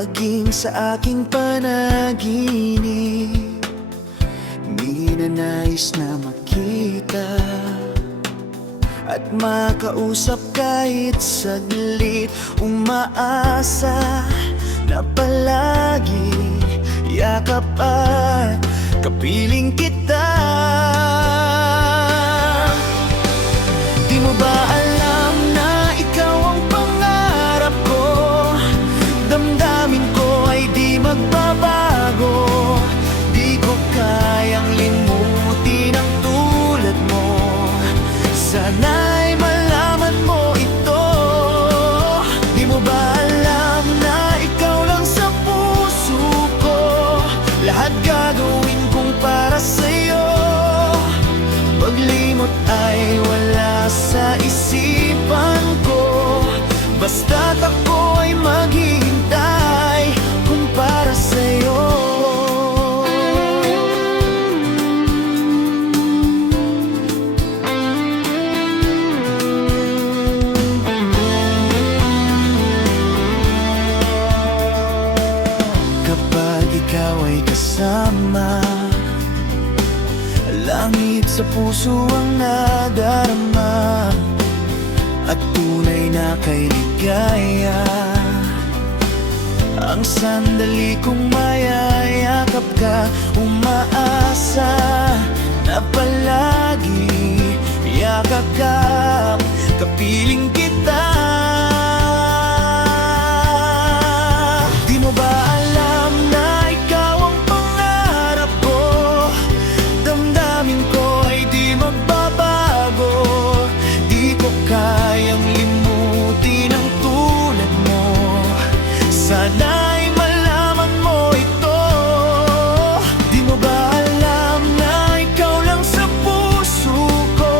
maging sa aking panaginip. Ninanais na makita at makausap kahit saglit. Umaasa na palagi yakap at kapiling kita. Di mo ba alam na ikaw ang pangarap ko? Damdamin ko ay di magbabago. Di ko kayang limutin ang tulad mo. Sana'y malaman mo ito. Di mo ba alam na ikaw lang sa puso ko? Lahat gagawin kong para sa'yo. Paglimot ay wala sa isipan ko. Basta't ako ay maghihintay kung para sa'yo. Kapag ikaw ay kasama, langit sa puso ang nadarama at tunay na kay ligaya. Ang sandali kong mayayakap ka, umaasa na palagi yakap, kapiling kita. Di mo ba alam na ikaw ang pangarap ko? Damdamin ko ay di magbabago. Di ko kayang limutin ang tulad mo. Sana'y malaman mo ito. Di mo ba alam na ikaw lang sa puso ko?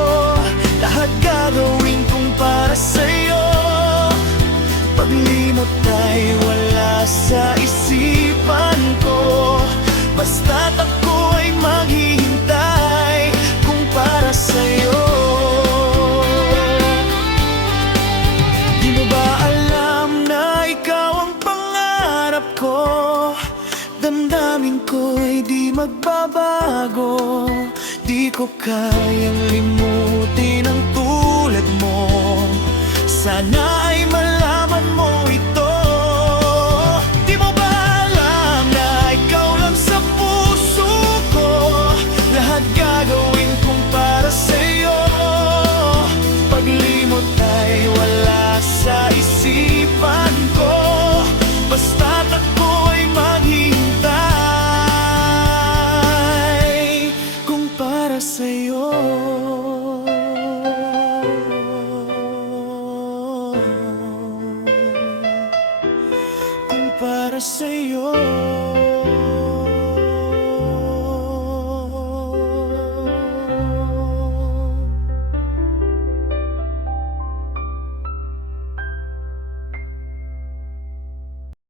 Lahat gagawin kong para sa'yo. Paglimot ay wala sa isipan ko. Basta't ako ay maghihintay kung para sa'yo. Di mo ba alam na ikaw ang pangarap ko? Damdamin ko ay di magbabago. Di ko kayang limutin ang tulad mo. Sana